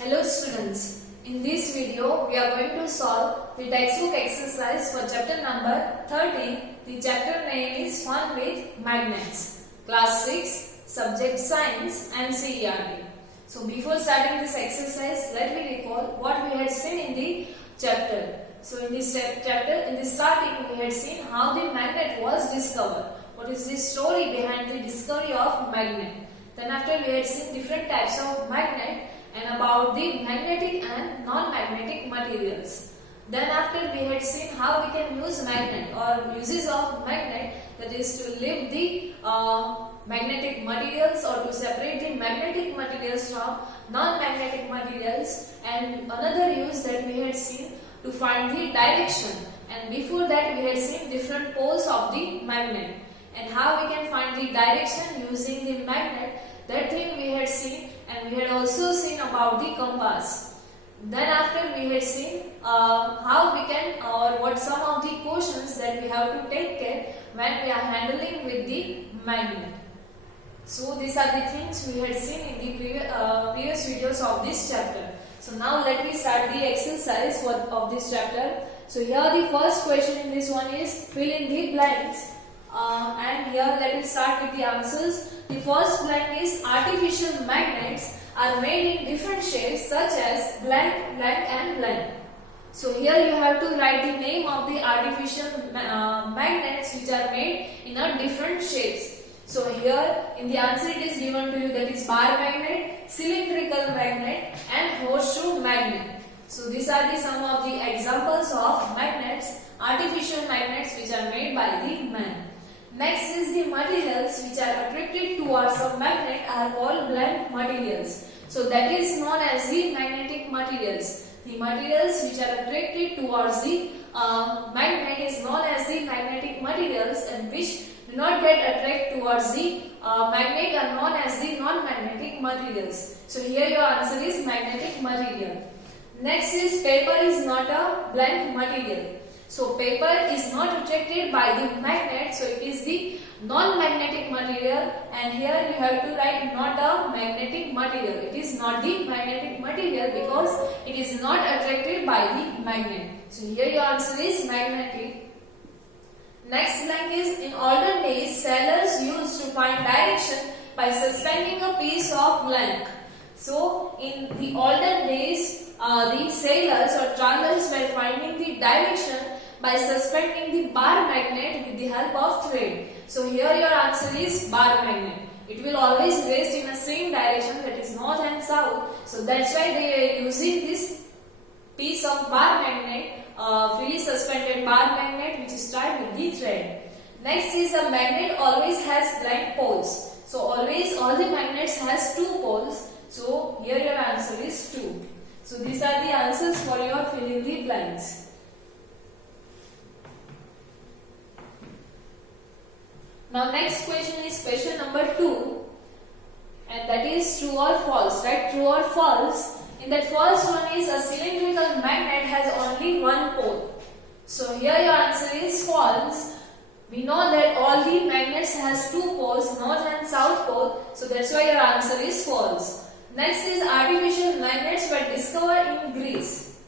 Hello students, in this video we are going to solve the textbook exercise for chapter number 13. The chapter name is Fun with Magnets, class 6, subject science and CERT. So before starting this exercise, let me recall what we had seen in the chapter. So in this chapter, in the starting we had seen how the magnet was discovered. What is the story behind the discovery of magnet? Then after we had seen different types of magnet and about the magnetic and non-magnetic materials. Then after we had seen how we can use magnet or uses of magnet, that is to leave the magnetic materials or to separate the magnetic materials from non-magnetic materials, and another use that we had seen to find the direction, and before that we had seen different poles of the magnet and how we can find the direction using the magnet. That thing we had seen, and we had also seen about the compass. Then after we had seen how we can or what some of the questions that we have to take care when we are handling with the magnet. So these are the things we had seen in the previous videos of this chapter. So now let me start the exercise of this chapter. So here the first question in this one is fill in the blanks. And here let me start with the answers. The first blank is artificial magnets are made in different shapes such as blank, blank and blank. So here you have to write the name of the artificial magnets which are made in a different shapes. So here in the answer it is given to you, that is bar magnet, cylindrical magnet and horseshoe magnet. So these are the some of the examples of magnets, artificial magnets which are made by the man. Next is the materials which are attracted towards a magnet are called blank materials. So that is known as the magnetic materials. The materials which are attracted towards the magnet is known as the magnetic materials, and which do not get attracted towards the magnet are known as the non-magnetic materials. So here your answer is magnetic material. Next is paper is not a blank material. So paper is not attracted by the magnet, so it is the non-magnetic material, and here you have to write not a magnetic material. It is not the magnetic material because it is not attracted by the magnet. So here your answer is magnetic. Next blank is in olden days sailors used to find direction by suspending a piece of blank. So in the olden days the sailors or travelers were finding the direction by suspending the bar magnet with the help of thread. So here your answer is bar magnet. It will always rest in the same direction, that is north and south. So that's why they are using this piece of bar magnet, freely suspended bar magnet which is tied with the thread. Next is a magnet always has blank poles. So always all the magnets has two poles. So here your answer is 2. So these are the answers for your fill in the blanks. Now next question is question number 2, and that is true or false, right? True or false. In that first one is a cylindrical magnet has only one pole. So here your answer is false. We know that all the magnets has two poles, north and south pole. So that's why your answer is false. Next is artificial magnets were discovered in Greece.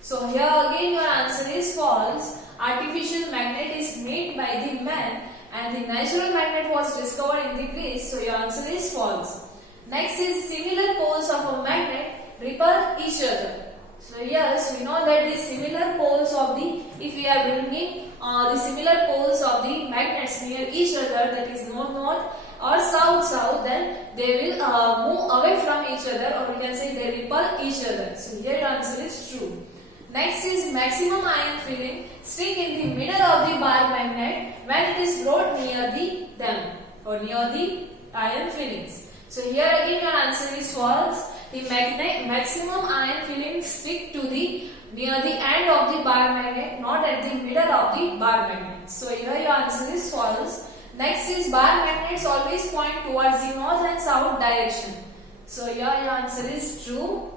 So here again your answer is false. Artificial magnet is made by the man, and the natural magnet was discovered in the Greece, so your answer is false. Next is similar poles of a magnet repel each other. So yes, we know that the similar poles of the, if we are bringing the similar poles of the magnets near each other, that is north or south, then they will move away from each other, or we can say they repel each other. So here your answer is true. Next is maximum ion filling stick in the middle of the bar magnet when it is brought near them or near the ion fillings. So here again your answer is false. The maximum ion filling stick to the near the end of the bar magnet, not at the middle of the bar magnet. So here your answer is false. Next is bar magnets always point towards the north and south direction. So here your answer is true.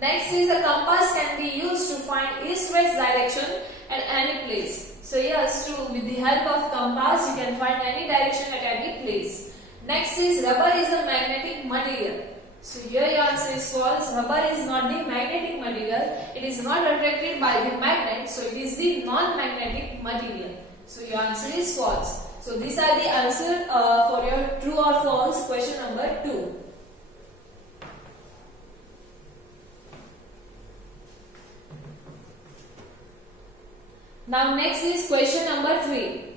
Next is a compass can be used to find east-west direction at any place. So yes, true. With the help of compass, you can find any direction at any place. Next is rubber is a magnetic material. So here your answer is false. Rubber is not the magnetic material. It is not attracted by the magnet. So it is the non-magnetic material. So your answer is false. So these are the answer for your true or false question number 2. Now next is question number 3.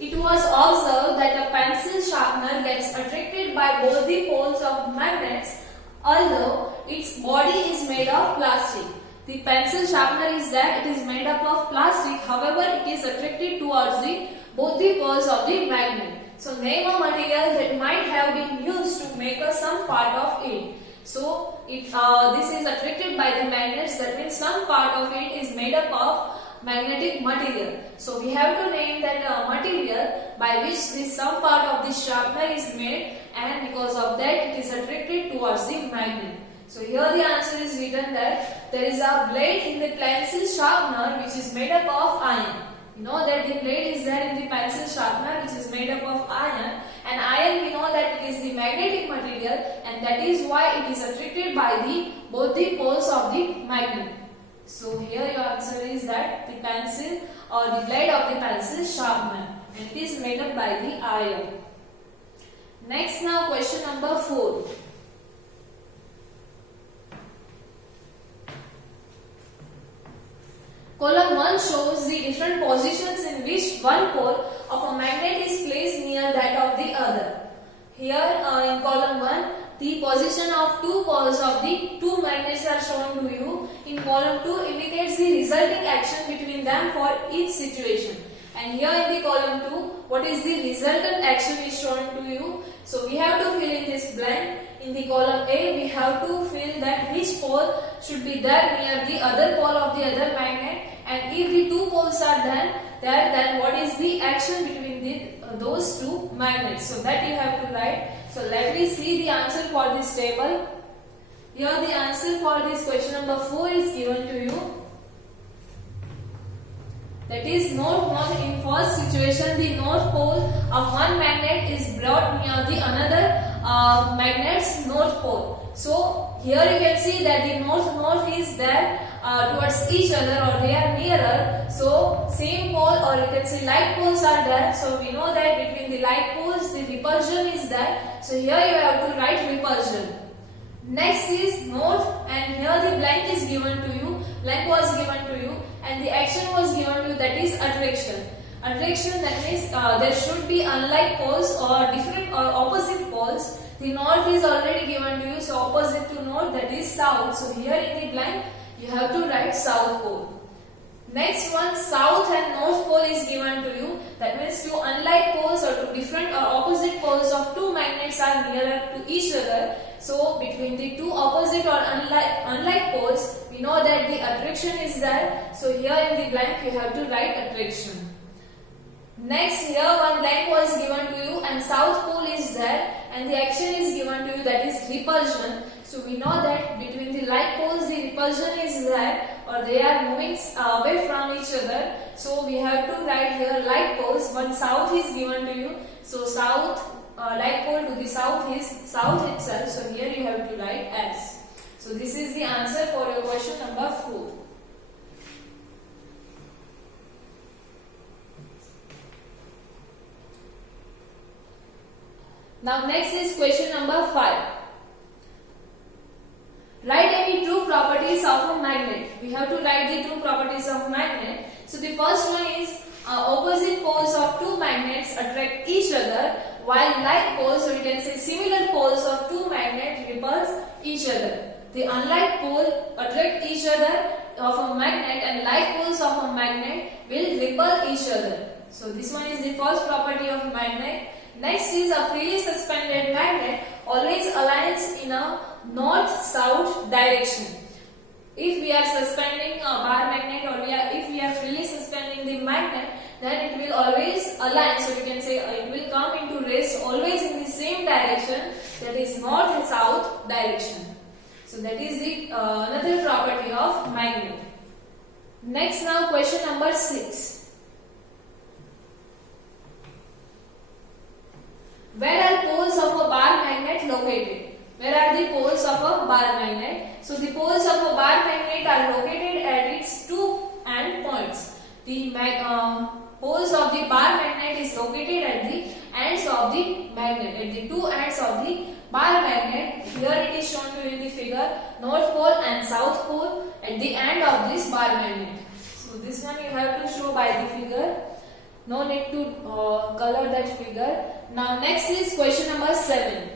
It was observed that a pencil sharpener gets attracted by both the poles of magnets, although its body is made of plastic. The pencil sharpener is there, it is made up of plastic, however it is attracted towards both the poles of the magnet. So name a material that might have been used to make some part of it. So this is attracted by the magnets, that means some part of it is made up of magnetic material. So we have to name that material by which this some part of the sharpener is made, and because of that it is attracted towards the magnet. So here the answer is written that there is a blade in the pencil sharpener which is made up of iron. You know that the blade is there in the pencil sharpener which is made up of iron, and iron we know that it is the magnetic material, and that is why it is attracted by both the poles of the magnet. So here your answer is that the pencil or the blade of the pencil sharpener, and it is made up by the iron. Next, now question number 4. Column 1 shows the different positions in which one pole of a magnet is placed near that of the other. Here in column 1, the position of two poles of the two magnets are shown to you. In column 2 indicates the resulting action between them for each situation. And here in the column 2, what is the resultant action is shown to you. So we have to fill in this blank. In the column A, we have to fill that which pole should be there near the other pole of the other magnet. And if the two poles are there, then what is the action between those two magnets. So that you have to write. So let me see the answer for this table. Here the answer for this question number 4 is given to you. That is, note in first situation the north pole of one magnet is brought near the another magnet's north pole. So here you can see that the north is there towards each other, or they are nearer. So same pole, or you can say like poles are there. So we know that between the like poles the repulsion is there. So here you have to write repulsion. Next is north, and here the blank is given to you. Blank was given to you, and the action was given to you, that is attraction. Attraction, that means there should be unlike poles or different or opposite poles. The north is already given to you, so opposite to north, that is south. So here in the blank you have to write south pole. Next one, south and north pole is given to you. That means two unlike poles or two different or opposite poles of two magnets are nearer to each other. So between the two opposite or unlike poles, we know that the attraction is there. So here in the blank you have to write attraction. Next, here one blank was given to you, and south pole is there, and the action is given to you, that is repulsion. So we know that between the like poles the repulsion is there, or they are moving away from each other. So we have to write here like poles. One south is given to you. So south, like pole to the south is south itself. So here you have to write S. So this is the answer for your question number 4. Now next is question number 5. Write any true properties of a magnet. We have to write the true properties of magnet. So the first one is opposite poles of two magnets attract each other, while like poles, or you can say similar poles of two magnets repulse each other. The unlike pole attract each other of a magnet, and like poles of a magnet will repel each other. So this one is the first property of magnet. Next is a freely suspended magnet always aligns in a north-south direction. If we are suspending a bar magnet, or if we are freely suspending the magnet, then it will always align. So we can say it will come into rest always in the same direction, that is north and south direction. So that is the another property of magnet. Next, now question number 6. Where are poles of a bar magnet located? Where a bar magnet. So the poles of a bar magnet are located at its two end points. The poles of the bar magnet is located at the ends of the magnet, at the two ends of the bar magnet. Here it is shown to you in the figure, north pole and south pole at the end of this bar magnet. So this one you have to show by the figure. No need to color that figure. Now next is question number 7.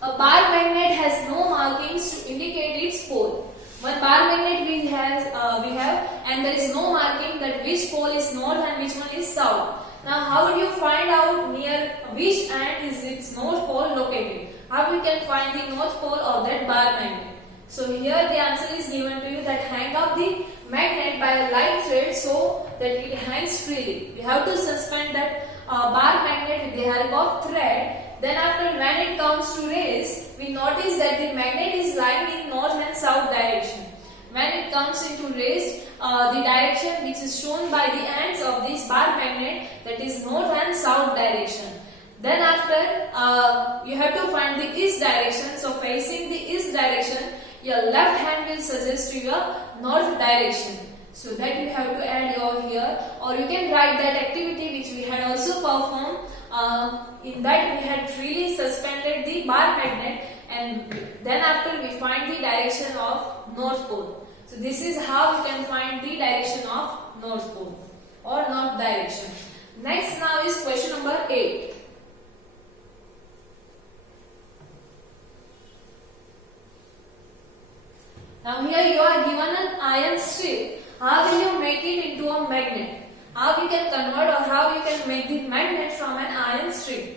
A bar magnet has no markings to indicate its pole. One bar magnet we have and there is no marking that which pole is north and which one is south. Now how would you find out near which end is its north pole located? How we can find the north pole of that bar magnet? So here the answer is given to you that hang up the magnet by a light thread so that it hangs freely. We have to suspend that bar magnet with the help of thread. Then after when it comes to raise, we notice that the magnet is lying in north and south direction. When it comes into raise, the direction which is shown by the ends of this bar magnet, that is north and south direction. Then after you have to find the east direction. So facing the east direction, your left hand will suggest to your north direction. So that you have to add your here, or you can write that activity which we had also performed. In that we had freely suspended the bar magnet, and then after we find the direction of north pole. So this is how we can find the direction of north pole or north direction. Next now is question number 8. Now here you are given an iron strip. How will you make it into a magnet? How we can convert or how you can make the magnet from an iron strip?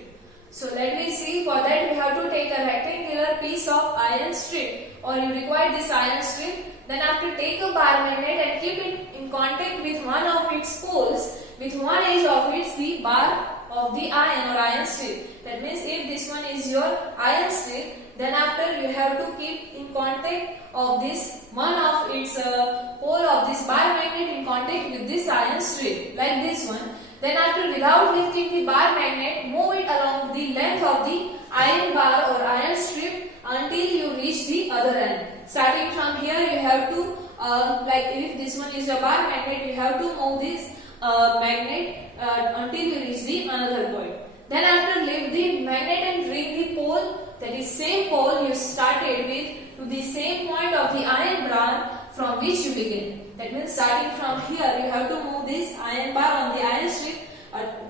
So let me see. For that we have to take a rectangular piece of iron strip, or you require this iron strip. Then after take a bar magnet and keep it in contact with one of its poles. With one edge of it the bar of the iron or iron strip. That means if this one is your iron strip, then after you have to keep in contact of this one of its pole of this bar magnet in contact with this iron strip, like this one. Then after, without lifting the bar magnet, move it along the length of the iron bar or iron strip until you reach the other end. Starting from here, you have to like if this one is your bar magnet, you have to move this magnet until you reach the another point. Then after, lift the magnet and bring the pole, that is same pole you started with, to the same point of the iron bar from which you begin. That means starting from here, you have to move this iron bar on the iron strip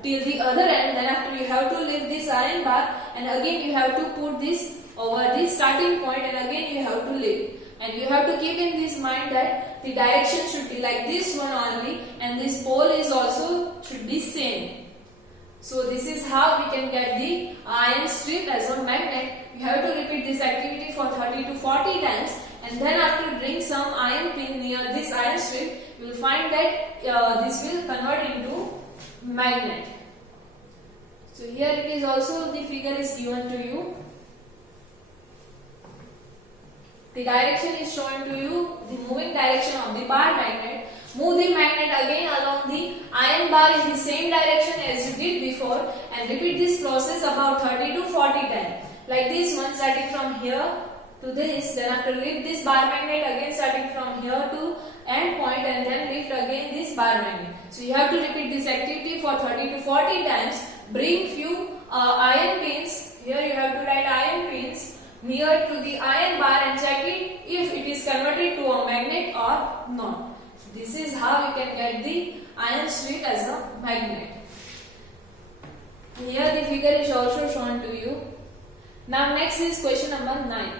till the other end. Then after, you have to lift this iron bar, and again you have to put this over this starting point, and again you have to lift. And you have to keep in this mind that the direction should be like this one only, and this pole is also should be same. So this is how we can get the iron strip as a magnet. You have to repeat this activity for 30 to 40 times, and then after bring some iron pin near this iron strip, you will find that this will convert into magnet. So here it is also, the figure is given to you. The direction is shown to you, the moving direction of the bar magnet. Move the magnet again along the iron bar in the same direction as you did before, and repeat this process about 30 to 40 times. Like this one, starting from here to this, then after lift this bar magnet again starting from here to end point, and then lift again this bar magnet. So you have to repeat this activity for 30 to 40 times. Bring few iron pins. Here you have to write iron pins near to the iron bar and check it if it is converted to a magnet or not. So this is how you can get the iron strip as a magnet. Here the figure is also shown to you. Now next is question number 9.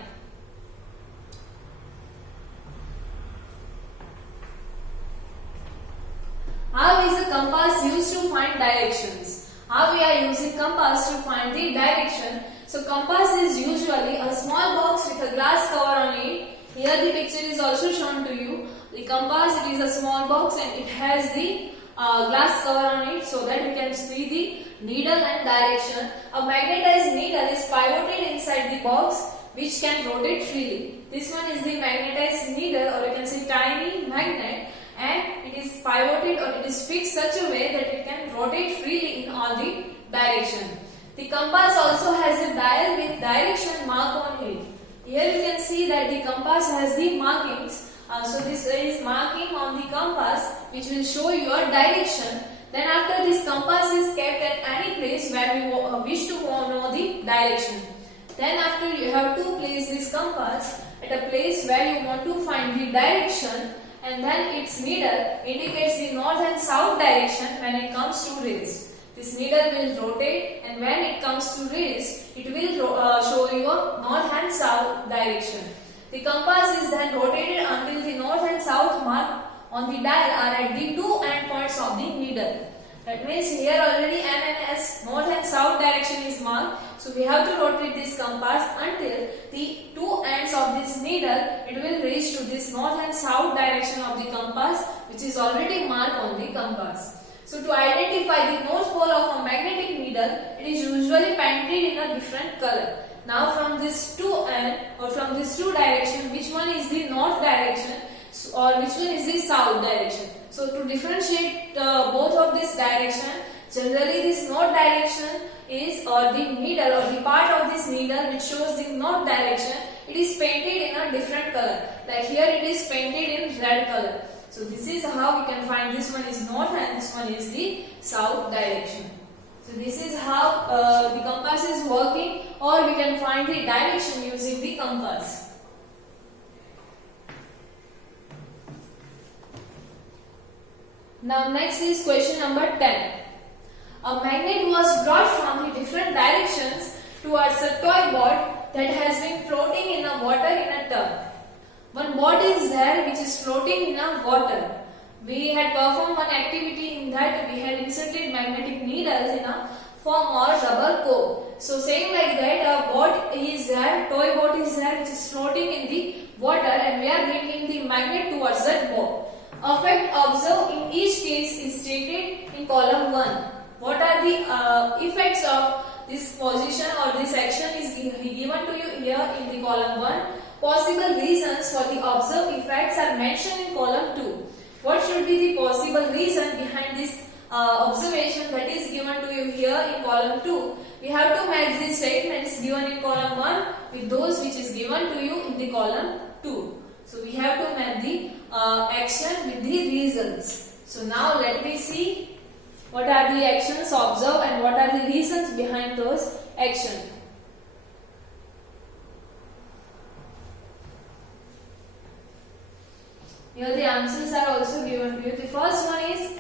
How is a compass used to find directions? How we are using compass to find the direction? So compass is usually a small box with a glass cover on it. Here the picture is also shown to you. The compass, it is a small box and it has the glass cover on it so that we can see the needle and direction. A magnetized needle is pivoted inside the box which can rotate freely. This one is the magnetized needle, or you can say tiny magnet, and it is pivoted or it is fixed such a way that it can rotate freely in all the direction. The compass also has a dial with direction mark on it. Here you can see that the compass has the markings. So this is marking on the compass which will show your direction. Then after this compass is kept at any place where we wish to know the direction. Then after you have to place this compass at a place where you want to find the direction, and then its needle indicates the north and south direction when it comes to rest. This needle will rotate, and when it comes to rest, it will show your north and south direction. The compass is then rotated until the north and south mark on the dial are at the two end points of the needle. That means here already N and S, north and south direction is marked. So we have to rotate this compass until the two ends of this needle, it will reach to this north and south direction of the compass, which is already marked on the compass. So to identify the north pole of a magnetic needle, it is usually painted in a different color. Now from this two end or from this two direction, which one is the north direction or which one is the south direction? So to differentiate both of this direction, generally this north direction is, or the needle or the part of this needle which shows the north direction, it is painted in a different color. Like here it is painted in red color. So this is how we can find this one is north and this one is the south direction. So this is how the compass is working, or we can find the direction using the compass. Now next is question number 10. A magnet was brought from the different directions towards a toy boat that has been floating in the water in a tub. One boat is there which is floating in a water. We had performed one activity in that we had inserted magnetic needles in a form or rubber core. So same like that, a boat is there, toy boat is there which is floating in the water, and we are bringing the magnet towards that boat. Effect observed in each case is stated in column 1. What are the effects of this position or this action is given to you here in the column 1. Possible reasons for the observed effects are mentioned in column 2. What should be the possible reason behind this observation that is given to you here in column 2? We have to match the statements given in column 1 with those which is given to you in the column 2. So we have to match the action with the reasons. So now let me see what are the actions observed and what are the reasons behind those actions. Here the answers are also given to you. The first one is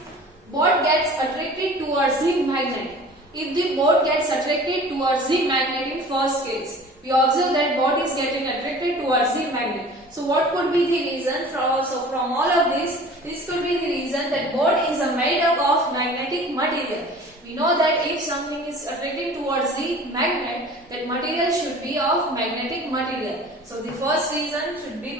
boat gets attracted towards the magnet. If the boat gets attracted towards the magnet in first case, we observe that boat is getting attracted towards the magnet. So what could be the reason? From all of this could be the reason that boat is made up of magnetic material. We know that if something is attracting towards the magnet, that material should be of magnetic material. So the first reason should be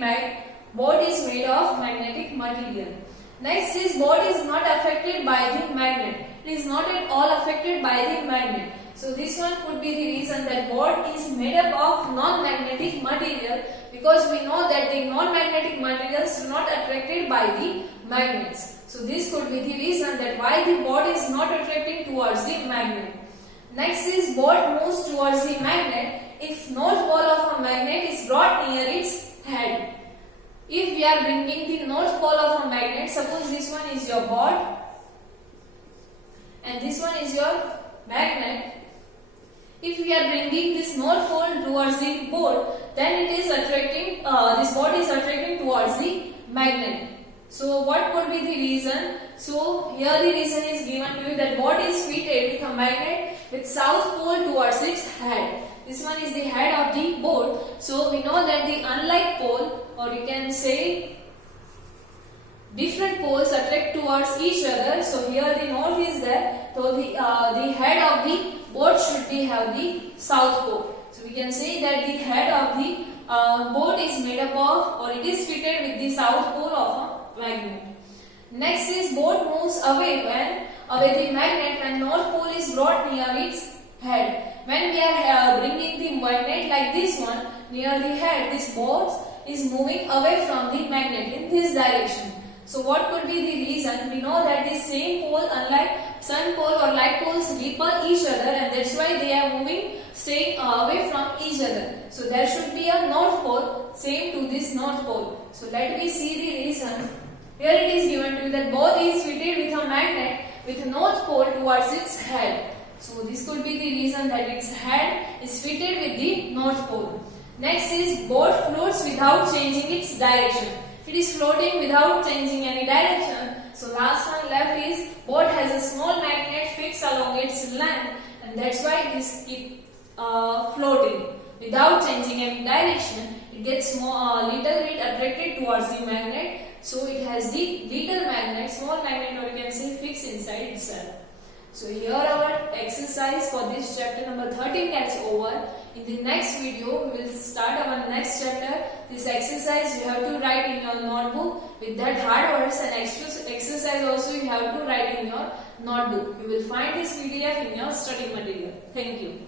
boat is made of magnetic material. Next is boat is not affected by the magnet. It is not at all affected by the magnet. So this one could be the reason that boat is made up of non-magnetic material, because we know that the non-magnetic materials are not attracted by the magnets. So this could be the reason that why the boat is not attracting towards the magnet. Next is boat moves towards the magnet if north pole of a magnet is brought near its head. If we are bringing the north pole of a magnet, suppose this one is your boat and this one is your magnet. If we are bringing this north pole towards the boat, then it is attracting, this boat is attracting towards the magnet. So what could be the reason? So here the reason is given to you that boat is fitted with a magnet with south pole towards its head. This one is the head of the boat. So we know that the unlike pole, or you can say different poles attract towards each other. So here the north is there. So the head of the boat should have the south pole. So we can say that the head of the boat is made up of, or it is fitted with the south pole of a magnet. Next is boat moves away the magnet when north pole is brought near its head. When we are bringing the magnet like this one near the head, this boat is moving away from the magnet in this direction. So what could be the reason? We know that the same pole, unlike sun pole or light poles, repel each other, and that's why why they are moving, staying away from each other. So there should be a north pole same to this north pole. So let me see the reason. Here it is given to you that both is fitted with a magnet with north pole towards its head. So this could be the reason that its head is fitted with the north pole. Next is boat floats without changing its direction. It is floating without changing any direction. So last one left is boat has a small magnet fixed along its length, and that's why it is keep floating without changing any direction. It gets little bit attracted towards the magnet, so it has the little magnet, small magnet, or you can say fixed inside itself. So here our exercise for this chapter number 13 gets over. In the next video, we will start our next chapter. This exercise you have to write in your notebook with that hard words, and exercise also you have to write in your notebook. You will find this PDF in your study material. Thank you.